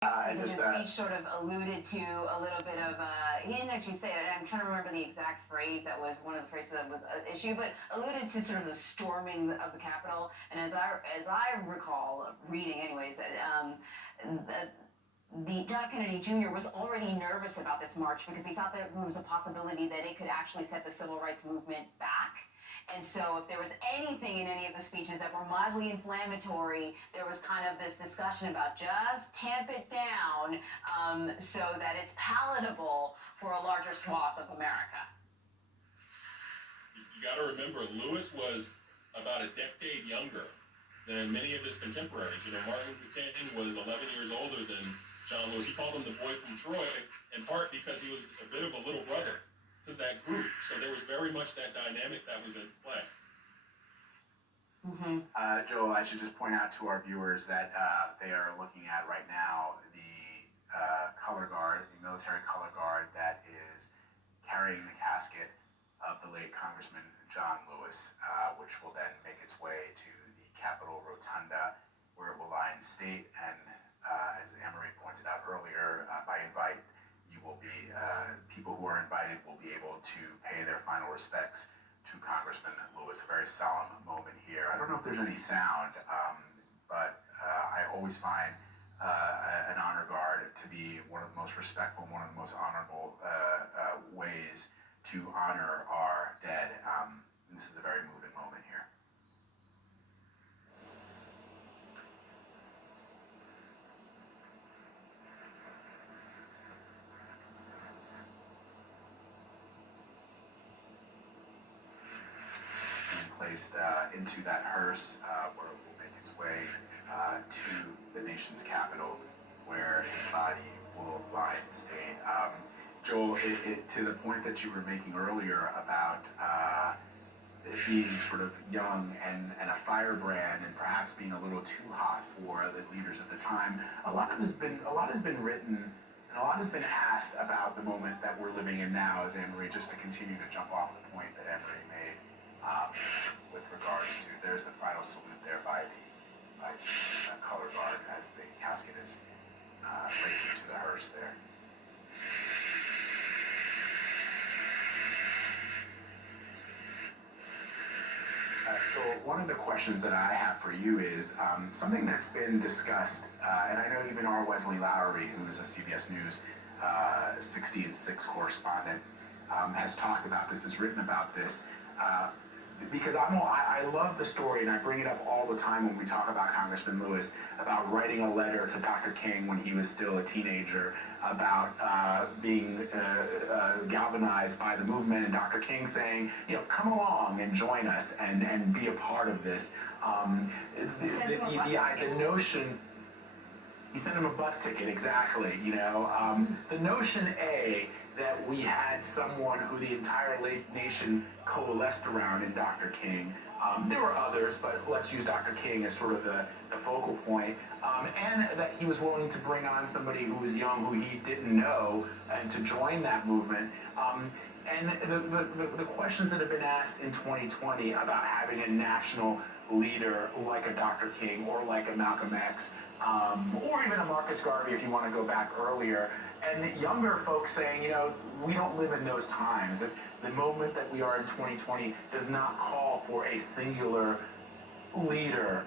Because his speech sort of alluded to a little bit of, he didn't actually say it, and I'm trying to remember the exact phrase that was one of the phrases that was an issue, but alluded to sort of the storming of the Capitol. And as I recall reading, anyways, that John F. Kennedy Jr. was already nervous about this march because he thought that there was a possibility that it could actually set the civil rights movement back. And so if there was anything in any of the speeches that were mildly inflammatory, there was kind of this discussion about just tamp it down so that it's palatable for a larger swath of America. You got to remember, Lewis was about a decade younger than many of his contemporaries. You know, Martin Luther King was 11 years older than John Lewis. He called him the boy from Troy, in part because he was a bit of a little brother to that group. So there was very much that dynamic that was in play. Joel, I should just point out to our viewers that they are looking at right now the color guard, the military color guard that is carrying the casket of the late Congressman John Lewis, which will then make its way to the Capitol Rotunda, where it will lie in state. And as Anne-Marie pointed out earlier, by invite, you will be, people who are invited will be able to pay their final respects to Congressman Lewis. A very solemn moment here. I don't know if there's any sound, but I always find an honor guard to be one of the most respectful, one of the most honorable ways to honor our dead. This is a very moving moment here. Placed into that hearse where it will make its way to the nation's capital, where his body will lie in state. Joel, to the point that you were making earlier about it being sort of young and a firebrand and perhaps being a little too hot for the leaders at the time, a lot has been written and a lot has been asked about the moment that we're living in now, as Anne-Marie, just to continue to jump off the point that Anne-Marie made. With regards to, there's the final salute there by the color guard as the casket is placed into the hearse there. Joel, one of the questions that I have for you is something that's been discussed, and I know even our Wesley Lowery, who is a CBS News 60 and 6 correspondent, has talked about this, has written about this. Because I love the story, and I bring it up all the time when we talk about Congressman Lewis, about writing a letter to Dr. King when he was still a teenager, about being galvanized by the movement, and Dr. King saying, you know, come along and join us and be a part of this. The notion, he sent him a bus ticket, exactly, you know. The notion, that we had someone who the entire nation coalesced around in Dr. King. There were others, but let's use Dr. King as sort of the focal point. And that he was willing to bring on somebody who was young, who he didn't know, and to join that movement. And the questions that have been asked in 2020 about having a national leader like a Dr. King or like a Malcolm X, or even a Marcus Garvey if you want to go back earlier, and younger folks saying, you know, we don't live in those times. The moment that we are in 2020 does not call for a singular leader